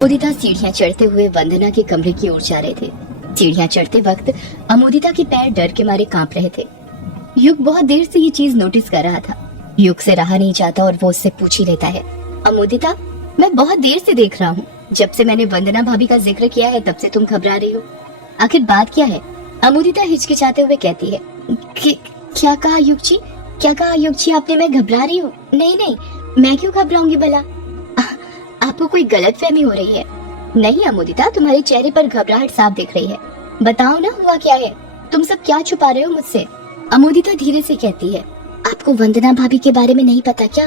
अमोदिता सीढ़ियां चढ़ते हुए वंदना के कमरे की ओर जा रहे थे। सीढ़ियां चढ़ते वक्त अमोदिता के पैर डर के मारे कांप रहे थे। युग बहुत देर से ये चीज नोटिस कर रहा था। युग से रहा नहीं जाता और वो उससे पूछ ही लेता है, अमोदिता, मैं बहुत देर से देख रहा हूँ, जब से मैंने वंदना भाभी का जिक्र किया है तब से तुम घबरा रही हो, आखिर बात क्या है? अमोदिता हिचकिचाते हुए कहती है, क्या कहा युग जी? क्या कहा युग जी आपने? मैं घबरा रही हूँ? नहीं नहीं, मैं क्यों घबराऊंगी भला? आपको कोई गलतफहमी हो रही है। नहीं अमोदिता, तुम्हारे चेहरे पर घबराहट साफ दिख रही है। बताओ ना, हुआ क्या है? तुम सब क्या छुपा रहे हो मुझसे? अमोदिता धीरे से कहती है, आपको वंदना भाभी के बारे में नहीं पता क्या?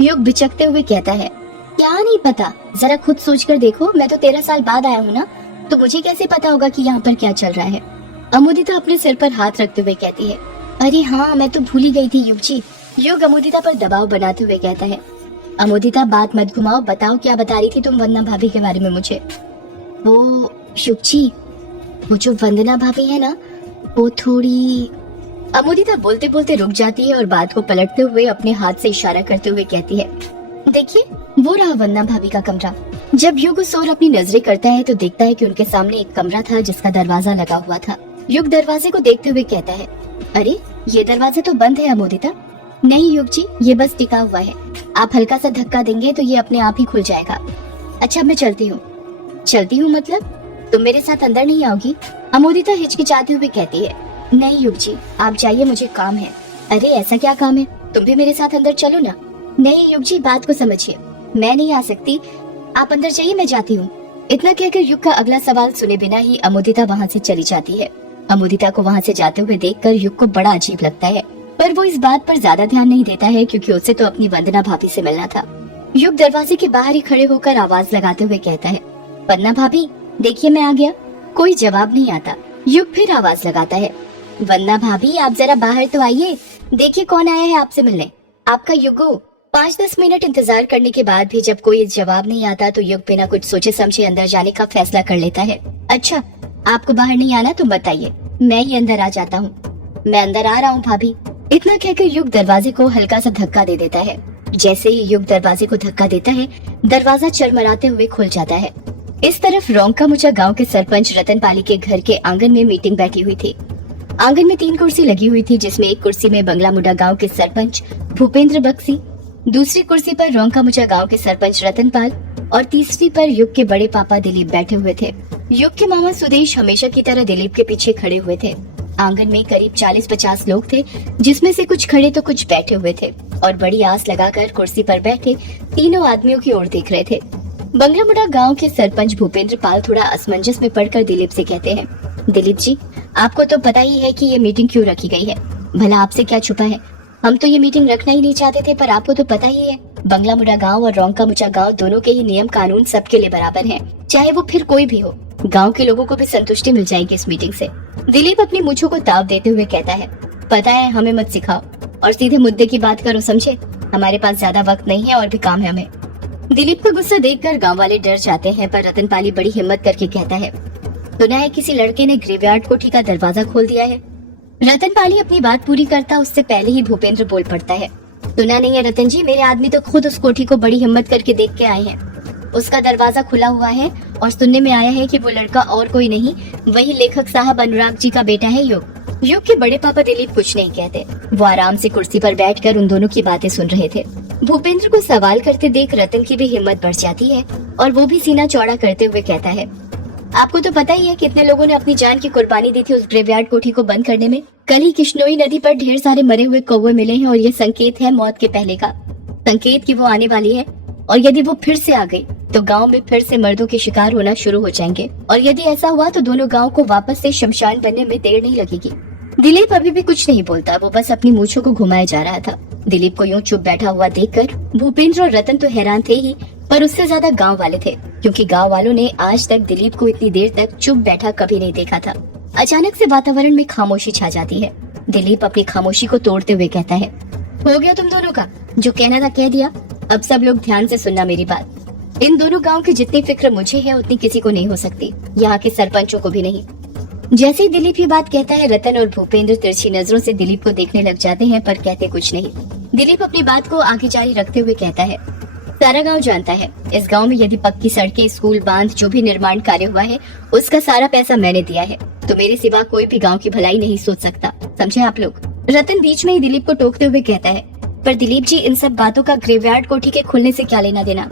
युग बिचकते हुए कहता है, क्या नहीं पता? जरा खुद सोच कर देखो, मैं तो 13 साल बाद आया हूँ ना, तो मुझे कैसे पता होगा कि यहाँ पर क्या चल रहा है? अमोदिता अपने सिर पर हाथ रखते हुए कहती है, अरे हाँ, मैं तो भूल ही गई थी युग जी। युग अमोदिता पर दबाव बनाते हुए कहता है, अमोदिता बात मत घुमाओ, बताओ क्या बता रही थी तुम वंदना भाभी के बारे में मुझे? वो युग जी, वो जो वंदना भाभी है ना, वो थोड़ी। अमोदिता बोलते बोलते रुक जाती है और बात को पलटते हुए अपने हाथ से इशारा करते हुए कहती है, देखिए वो रहा वंदना भाभी का कमरा। जब युग उस ओर अपनी नजरें करता है तो देखता है कि उनके सामने एक कमरा था जिसका दरवाजा लगा हुआ था। युग दरवाजे को देखते हुए कहता है, अरे ये दरवाजा तो बंद है अमोदिता। नहीं युग जी, ये बस टिका हुआ है, आप हल्का सा धक्का देंगे तो ये अपने आप ही खुल जाएगा। अच्छा मैं चलती हूँ। चलती हूँ मतलब? तुम मेरे साथ अंदर नहीं आओगी? अमोदिता हिचकिचाते हुए कहती है, नहीं युग जी, आप जाइए, मुझे काम है। अरे ऐसा क्या काम है? तुम भी मेरे साथ अंदर चलो ना। नहीं युग जी, बात को समझिए, मैं नहीं आ सकती, आप अंदर जाइए, मैं जाती हूँ। इतना कहकर युग का अगला सवाल सुने बिना ही अमोदिता वहाँ से चली जाती है। अमोदिता को वहाँ से जाते हुए देखकर युग को बड़ा अजीब लगता है, पर वो इस बात पर ज्यादा ध्यान नहीं देता है क्योंकि उसे तो अपनी वंदना भाभी से मिलना था। युग दरवाजे के बाहर ही खड़े होकर आवाज लगाते हुए कहता है, वंदना भाभी देखिए मैं आ गया। कोई जवाब नहीं आता। युग फिर आवाज लगाता है, वंदना भाभी आप जरा बाहर तो आइए, देखिए कौन आया है आपसे मिलने, आपका युगो। 5-10 मिनट इंतजार करने के बाद भी जब कोई जवाब नहीं आता तो युग बिना कुछ सोचे समझे अंदर जाने का फैसला कर लेता है। अच्छा आपको बाहर नहीं आना तो बताइए, मैं ही अंदर आ जाता हूँ। मैं अंदर आ रहा हूँ भाभी। इतना कहकर युग दरवाजे को हल्का सा धक्का दे देता है। जैसे ही युग दरवाजे को धक्का देता है, दरवाजा चरमराते हुए खुल जाता है। इस तरफ रोंका मुचा गांव के सरपंच रतन पाली के घर के आंगन में मीटिंग बैठी हुई थी। आंगन में 3 कुर्सी लगी हुई थी, जिसमें एक कुर्सी में बंगला मुडा गांव के सरपंच भूपेंद्र बक्सी, दूसरी कुर्सी पर रोंका मुचा गांव के सरपंच रतन पाल और तीसरी पर युग के बड़े पापा दिलीप बैठे हुए थे। युग के मामा सुदेश हमेशा की तरह दिलीप के पीछे खड़े हुए थे। आंगन में करीब 40-50 लोग थे, जिसमें से कुछ खड़े तो कुछ बैठे हुए थे और बड़ी आस लगाकर कुर्सी पर बैठे तीनों आदमियों की ओर देख रहे थे। बंगला मुडा गांव के सरपंच भूपेंद्र पाल थोड़ा असमंजस में पड़कर दिलीप से कहते हैं, दिलीप जी आपको तो पता ही है कि ये मीटिंग क्यों रखी गई है, भला आपसे क्या छुपा है? हम तो ये मीटिंग रखना ही नहीं चाहते थे, पर आपको तो पता ही है बंगला मुडा गांव और रोंका मुचा गांव दोनों के ही नियम कानून सबके लिए बराबर हैं, चाहे वो फिर कोई भी हो। गांव के लोगों को भी संतुष्टि मिल जाएगी इस मीटिंग से। दिलीप अपनी मूंछों को ताव देते हुए कहता है, पता है हमें मत सिखाओ और सीधे मुद्दे की बात करो, समझे? हमारे पास ज्यादा वक्त नहीं है और भी काम है हमें। दिलीप का गुस्सा देखकर गांव वाले डर जाते हैं, पर रतन पाली बड़ी हिम्मत करके कहता है, सुना है किसी लड़के ने ग्रेवयार्ड कोठी का दरवाजा खोल दिया है। रतन पाली अपनी बात पूरी करता उससे पहले ही भूपेंद्र बोल पड़ता है, सुना नहीं है रतन जी, मेरे आदमी तो खुद उस कोठी को बड़ी हिम्मत करके देख के आए हैं। उसका दरवाजा खुला हुआ है और सुनने में आया है कि वो लड़का और कोई नहीं, वही लेखक साहब अनुराग जी का बेटा है युग। युग के बड़े पापा दिलीप कुछ नहीं कहते, वो आराम से कुर्सी पर बैठकर उन दोनों की बातें सुन रहे थे। भूपेंद्र को सवाल करते देख रतन की भी हिम्मत बढ़ जाती है और वो भी सीना चौड़ा करते हुए कहता है, आपको तो पता ही है कितने लोगों ने अपनी जान की कुर्बानी दी थी उस ग्रेवयार्ड कोठी को बंद करने में। कल ही किश्नोई नदी पर ढेर सारे मरे हुए कौवे मिले हैं और ये संकेत है मौत के पहले का, संकेत कि वो आने वाली है, और यदि वो फिर से आ गई तो गांव में फिर से मर्दों के शिकार होना शुरू हो जाएंगे, और यदि ऐसा हुआ तो दोनों गांव को वापस से शमशान बनने में देर नहीं लगेगी। दिलीप अभी भी कुछ नहीं बोलता, वो बस अपनी मूंछों को घुमाए जा रहा था। दिलीप को यूं चुप बैठा हुआ देखकर भूपेंद्र और रतन तो हैरान थे ही, पर उससे ज्यादा गांव वाले थे, क्योंकि गांव वालों ने आज तक दिलीप को इतनी देर तक चुप बैठा कभी नहीं देखा था। अचानक से वातावरण में खामोशी छा जाती है। दिलीप अपनी खामोशी को तोड़ते हुए कहता है, हो गया तुम दोनों का, जो कहना था कह दिया, अब सब लोग ध्यान से सुनना मेरी बात। इन दोनों गांव की जितनी फिक्र मुझे है उतनी किसी को नहीं हो सकती, यहाँ के सरपंचों को भी नहीं। जैसे ही दिलीप ये बात कहता है, रतन और भूपेंद्र तिरछी नजरों से दिलीप को देखने लग जाते हैं, पर कहते कुछ नहीं। दिलीप अपनी बात को आगे जारी रखते हुए कहता है, सारा गांव जानता है, इस गांव में यदि पक्की सड़कें, स्कूल, बांध, जो भी निर्माण कार्य हुआ है उसका सारा पैसा मैंने दिया है। तो मेरे सिवा कोई भी गांव की भलाई नहीं सोच सकता, समझे आप लोग। रतन बीच में ही दिलीप को टोकते हुए कहता है, पर दिलीप जी, इन सब बातों का ग्रेवयार्ड कोठी के खुलने से क्या लेना देना।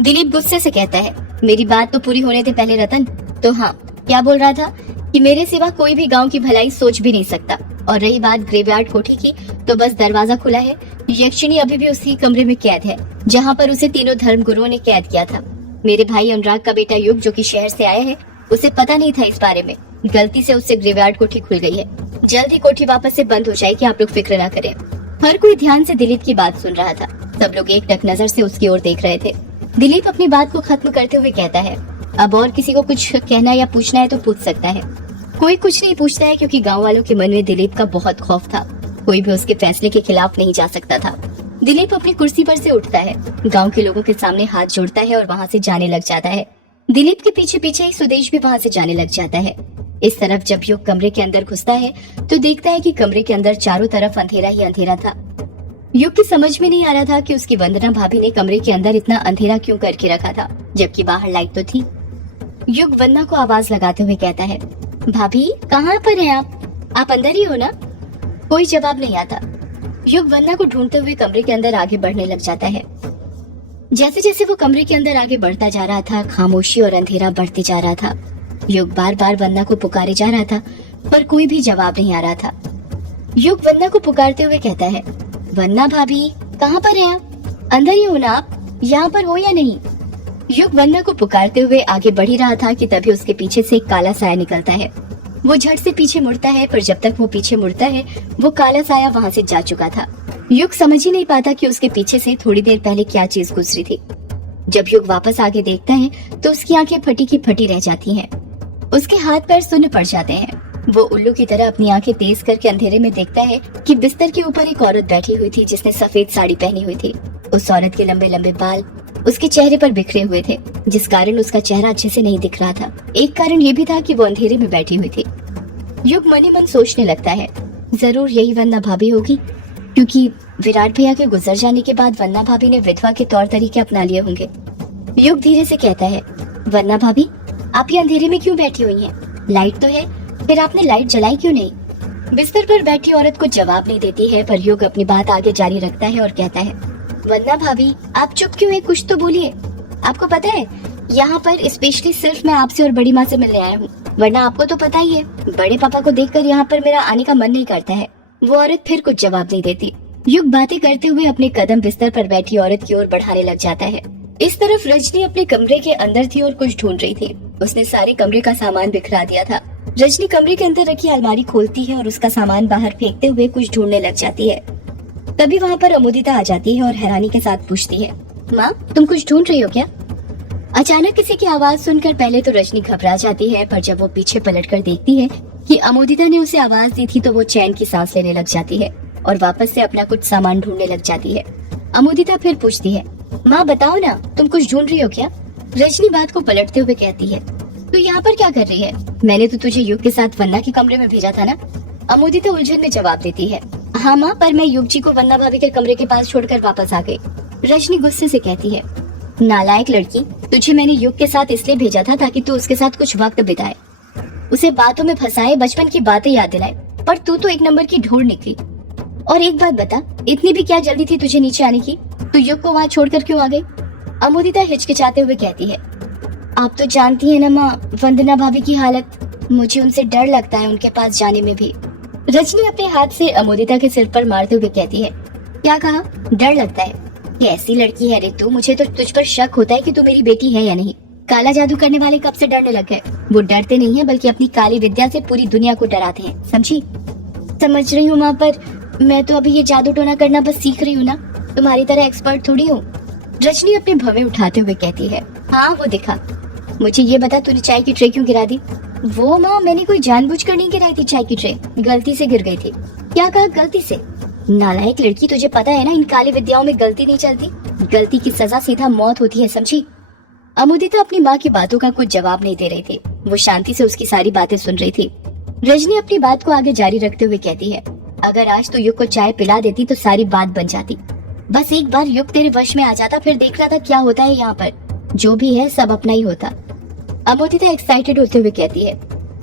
दिलीप गुस्से से कहता है, मेरी बात तो पूरी होने दे पहले रतन। तो हाँ, क्या बोल रहा था कि मेरे सिवा कोई भी गांव की भलाई सोच भी नहीं सकता। और रही बात ग्रेवयार्ड कोठी की, तो बस दरवाजा खुला है। यक्षिणी अभी भी उसी कमरे में कैद है जहाँ पर उसे तीनों धर्म गुरुओं ने कैद किया था। मेरे भाई अनुराग का बेटा युग, जो कि शहर से आया है, उसे पता नहीं था इस बारे में। गलती से उससे ग्रेवयार्ड कोठी खुल गई है। जल्द ही कोठी वापस से बंद हो जाएगी, आप लोग फिक्र ना करें। हर कोई ध्यान से दिलीप की बात सुन रहा था। सब लोग एक टक नजर से उसकी ओर देख रहे थे। दिलीप अपनी बात को खत्म करते हुए कहता है, अब और किसी को कुछ कहना या पूछना है तो पूछ सकता है। कोई कुछ नहीं पूछता है, क्योंकि गांव वालों के मन में दिलीप का बहुत खौफ था। कोई भी उसके फैसले के खिलाफ नहीं जा सकता था। दिलीप अपनी कुर्सी पर से उठता है, गांव के लोगों के सामने हाथ जोड़ता है और वहाँ से जाने लग जाता है। दिलीप के पीछे पीछे ही सुदेश भी वहाँ से जाने लग जाता है। इस तरफ जब युग कमरे के अंदर घुसता है तो देखता है कि कमरे के अंदर चारों तरफ अंधेरा ही अंधेरा था। युग की समझ में नहीं आ रहा था कि उसकी वंदना भाभी ने कमरे के अंदर इतना अंधेरा क्यों करके रखा था, जबकि बाहर लाइट तो थी। युग वंदना को आवाज लगाते हुए कहता है, भाभी कहाँ पर हैं आप अंदर ही हो ना। कोई जवाब नहीं आता। युग वंदना को ढूंढते हुए कमरे के अंदर आगे बढ़ने लग जाता है। जैसे जैसे वो कमरे के अंदर आगे बढ़ता जा रहा था, खामोशी और अंधेरा बढ़ते जा रहा था। युग बार बार वंदना को पुकारे जा रहा था, पर कोई भी जवाब नहीं आ रहा था। युग वंदना को पुकारते हुए कहता है, वंदना भाभी कहाँ पर हैं आप? अंदर ही हो ना आप? यहाँ पर हो या नहीं? युग वंदना को पुकारते हुए आगे बढ़ ही रहा था कि तभी उसके पीछे से एक काला साया निकलता है। वो झट से पीछे मुड़ता है, पर जब तक वो पीछे मुड़ता है वो काला साया वहाँ से जा चुका था। युग समझ ही नहीं पाता कि उसके पीछे से थोड़ी देर पहले क्या चीज गुजरी थी। जब युग वापस आगे देखता है तो उसकी आंखें फटी की फटी रह जाती हैं। उसके हाथ पैर सुन्न पड़ जाते हैं। वो उल्लू की तरह अपनी आंखें तेज करके अंधेरे में देखता है कि बिस्तर के ऊपर एक औरत बैठी हुई थी जिसने सफेद साड़ी पहनी हुई थी। उस औरत के लंबे लंबे बाल उसके चेहरे पर बिखरे हुए थे, जिस कारण उसका चेहरा अच्छे से नहीं दिख रहा था। एक कारण ये भी था कि वो अंधेरे में बैठी हुई थी। युग मन ही मन सोचने लगता है, जरूर यही वंदना भाभी होगी, क्योंकि विराट भैया के गुजर जाने के बाद वंदना भाभी ने विधवा के तौर तरीके अपना लिए होंगे। युग धीरे से कहता है, वंदना भाभी आप ये अंधेरे में क्यों बैठी हुई हैं? लाइट तो है, फिर आपने लाइट जलाई क्यों नहीं? बिस्तर पर बैठी औरत को जवाब नहीं देती है, पर युग अपनी बात आगे जारी रखता है और कहता है, वंदना भाभी आप चुप क्यों है? कुछ तो बोलिए। आपको पता है यहाँ पर स्पेशली सिर्फ मैं आपसे और बड़ी माँ से मिलने आया हूँ, वरना आपको तो पता ही है बड़े पापा को देखकर यहाँ पर मेरा आने का मन नहीं करता है। वो औरत फिर कुछ जवाब नहीं देती। युग बातें करते हुए अपने कदम बिस्तर पर बैठी औरत की ओर बढ़ाने लग जाता है। इस तरफ रजनी अपने कमरे के अंदर थी और कुछ ढूंढ रही थी। उसने सारे कमरे का सामान बिखरा दिया था। रजनी कमरे के अंदर रखी अलमारी खोलती है और उसका सामान बाहर फेंकते हुए कुछ ढूंढने लग जाती है। तभी वहाँ पर अमुदिता आ जाती है और हैरानी के साथ पूछती है, माँ तुम कुछ ढूंढ रही हो क्या? अचानक किसी की आवाज सुनकर पहले तो रजनी घबरा जाती है, पर जब वो पीछे पलटकर देखती है कि अमुदिता ने उसे आवाज दी थी तो वो चैन की सांस लेने लग जाती है और वापस से अपना कुछ सामान ढूंढने लग जाती है। अमुदिता फिर पूछती है, माँ बताओ ना तुम कुछ ढूंढ रही हो क्या? रजनी बात को पलटते हुए कहती है, तू यहाँ पर क्या कर रही है? मैंने तो तुझे युग के साथ वंदना के कमरे में भेजा था ना। अमुदिता उलझन में जवाब देती है, हाँ माँ, पर मैं युग जी को वंदना भाभी के कमरे के पास छोड़कर वापस आ गई। रजनी गुस्से से कहती है, नालायक लड़की, तुझे मैंने युग के साथ इसलिए भेजा था ताकि तू उसके साथ कुछ वक्त बिताए, उसे बातों में फंसाए, बचपन की बातें याद दिलाए, पर तू तो एक नंबर की ढोर निकली। और एक बात बता, इतनी भी क्या जल्दी थी तुझे नीचे आने की? तू युग को वहाँ छोड़कर क्यों आ गई? अमुदिता हिचकिचाते हुए कहती है, आप तो जानती है ना माँ वंदना भाभी की हालत, मुझे उनसे डर लगता है उनके पास जाने में भी। रजनी अपने हाथ से अमुदिता के सिर पर मारते हुए कहती है, क्या कहा? डर लगता है? कैसी लड़की है रे तू, मुझे तो तुझ पर शक होता है कि तू मेरी बेटी है या नहीं। काला जादू करने वाले कब से डरने लग गए? वो डरते नहीं है बल्कि अपनी काली विद्या से पूरी दुनिया को डराते हैं, समझी? समझ रही हूँ माँ, पर मैं तो अभी ये जादू टोना करना बस सीख रही हूँ ना, तुम्हारी तरह एक्सपर्ट थोड़ी हूँ। रजनी अपने भवें उठाते हुए कहती है, हाँ वो दिखा। मुझे ये बता तूने चाय की ट्रे क्यों गिरा दी? वो माँ मैंने कोई जानबूझकर नहीं गिराई थी चाय की ट्रे, गलती से गिर गई थी। क्या कहा गलती से? नालायक लड़की, तुझे पता है ना इन काली विद्याओं में गलती नहीं चलती, गलती की सजा सीधा मौत होती है, समझी? अमुदिता अपनी माँ की बातों का कुछ जवाब नहीं दे रही थी, वो शांति से उसकी सारी बातें सुन रही थी। रजनी अपनी बात को आगे जारी रखते हुए कहती है, अगर आज तू युग को चाय पिला देती तो सारी बात बन जाती, बस एक बार युग तेरे वश में आ जाता, फिर देखना था क्या होता है यहाँ पर। जो भी है सब अपना ही होता। अमोदिता एक्साइटेड होते हुए कहती है,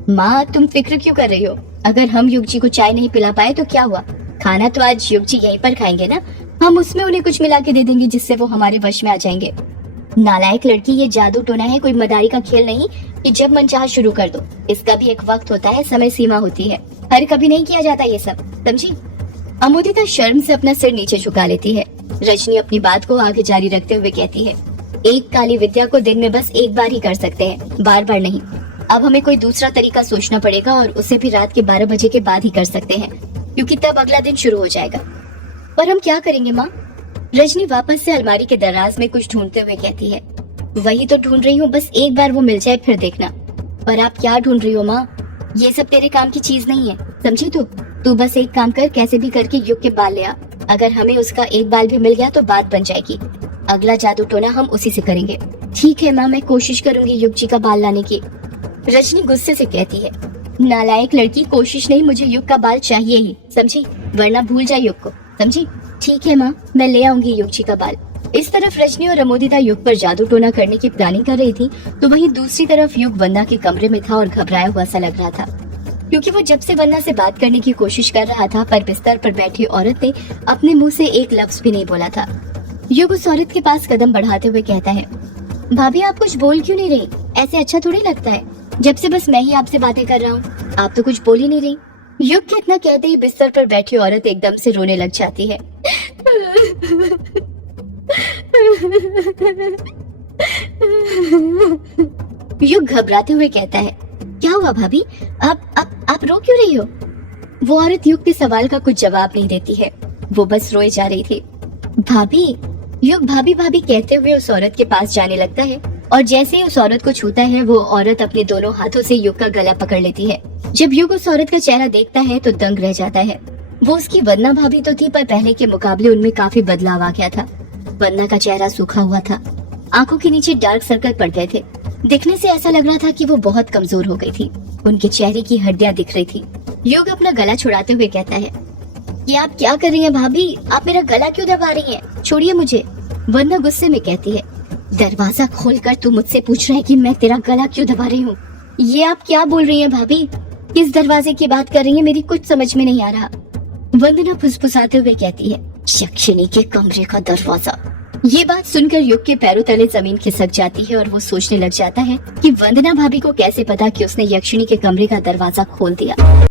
माँ तुम फिक्र क्यों कर रही हो? अगर हम युग जी को चाय नहीं पिला पाए तो क्या हुआ? खाना तो आज युग जी यहीं पर खाएंगे ना। हम उसमें उन्हें कुछ मिला के दे देंगे जिससे वो हमारे वश में आ जाएंगे। नालायक लड़की, ये जादू टोना है, कोई मदारी का खेल नहीं कि जब मन चाहा शुरू कर दो। इसका भी एक वक्त होता है, समय सीमा होती है। हर कभी नहीं किया जाता ये सब, समझी? अमोदिता शर्म से अपना सिर नीचे झुका लेती है। रजनी अपनी बात को आगे जारी रखते हुए कहती है, एक काली विद्या को दिन में बस एक बार ही कर सकते हैं, बार बार नहीं। अब हमें कोई दूसरा तरीका सोचना पड़ेगा और उसे भी रात के 12 बजे के बाद ही कर सकते हैं, क्योंकि तब अगला दिन शुरू हो जाएगा। पर हम क्या करेंगे माँ? रजनी वापस से अलमारी के दराज में कुछ ढूंढते हुए कहती है, वही तो ढूंढ रही हूँ, बस एक बार वो मिल जाए फिर देखना। पर आप क्या ढूंढ रही हो माँ? ये सब तेरे काम की चीज नहीं है, समझी? तू बस एक काम कर, कैसे भी करके युग के बाल ले आ। अगर हमें उसका एक बाल भी मिल गया तो बात बन जाएगी। अगला जादू टोना हम उसी से करेंगे। ठीक है माँ, मैं कोशिश करूंगी युग जी का बाल लाने की। रजनी गुस्से से कहती है, नालायक लड़की, कोशिश नहीं, मुझे युग का बाल चाहिए ही, समझी? वरना भूल जाए युग को, समझी? ठीक है माँ, मैं ले आऊंगी युग जी का बाल। इस तरफ रजनी और अमोदिता युग पर जादू टोना करने की प्लानिंग कर रही थी, तो वहीं दूसरी तरफ युग वंदना के कमरे में था और घबराया हुआ सा लग रहा था, क्योंकि वो जब से वंदना से बात करने की कोशिश कर रहा था, पर बिस्तर पर बैठी औरत ने अपने मुंह से एक लफ्ज भी नहीं बोला था। युग उस औरत के पास कदम बढ़ाते हुए कहता है, भाभी आप कुछ बोल क्यों नहीं रही? ऐसे अच्छा थोड़ी लगता है, जब से बस मैं ही आपसे बातें कर रहा हूँ, आप तो कुछ बोल ही नहीं रही। युग के इतना कहते ही बिस्तर पर बैठी औरत एकदम से रोने लग जाती है। युग घबराते हुए कहता है, क्या हुआ भाभी? आप रो क्यों रही हो? वो औरत युग के सवाल का कुछ जवाब नहीं देती है, वो बस रोए जा रही थी। भाभी, युग भाभी भाभी कहते हुए उस औरत के पास जाने लगता है, और जैसे ही उस औरत को छूता है, वो औरत अपने दोनों हाथों से युग का गला पकड़ लेती है। जब युग उस औरत का चेहरा देखता है तो दंग रह जाता है। वो उसकी वंदना भाभी तो थी, पर पहले के मुकाबले उनमें काफी बदलाव आ गया था। वंदना का चेहरा सूखा हुआ था, आंखों के नीचे डार्क सर्कल पड़ गए थे। दिखने से ऐसा लग रहा था कि वो बहुत कमजोर हो गई थी, उनके चेहरे की हड्डियां दिख रही थी। युग अपना गला छुड़ाते हुए कहता है, ये आप क्या कर रही हैं भाभी? आप मेरा गला क्यों दबा रही हैं? छोड़िए मुझे। वंदना गुस्से में कहती है, दरवाजा खोलकर तू मुझसे पूछ रहा है कि मैं तेरा गला क्यों दबा रही हूँ? ये आप क्या बोल रही हैं भाभी? किस दरवाजे की बात कर रही हैं? मेरी कुछ समझ में नहीं आ रहा। वंदना फुसफुसाते हुए कहती है, यक्षिणी के कमरे का दरवाजा। ये बात सुनकर युग के पैरों तले जमीन खिसक जाती है और वो सोचने लग जाता है कि वंदना भाभी को कैसे पता कि उसने यक्षिणी के कमरे का दरवाजा खोल दिया।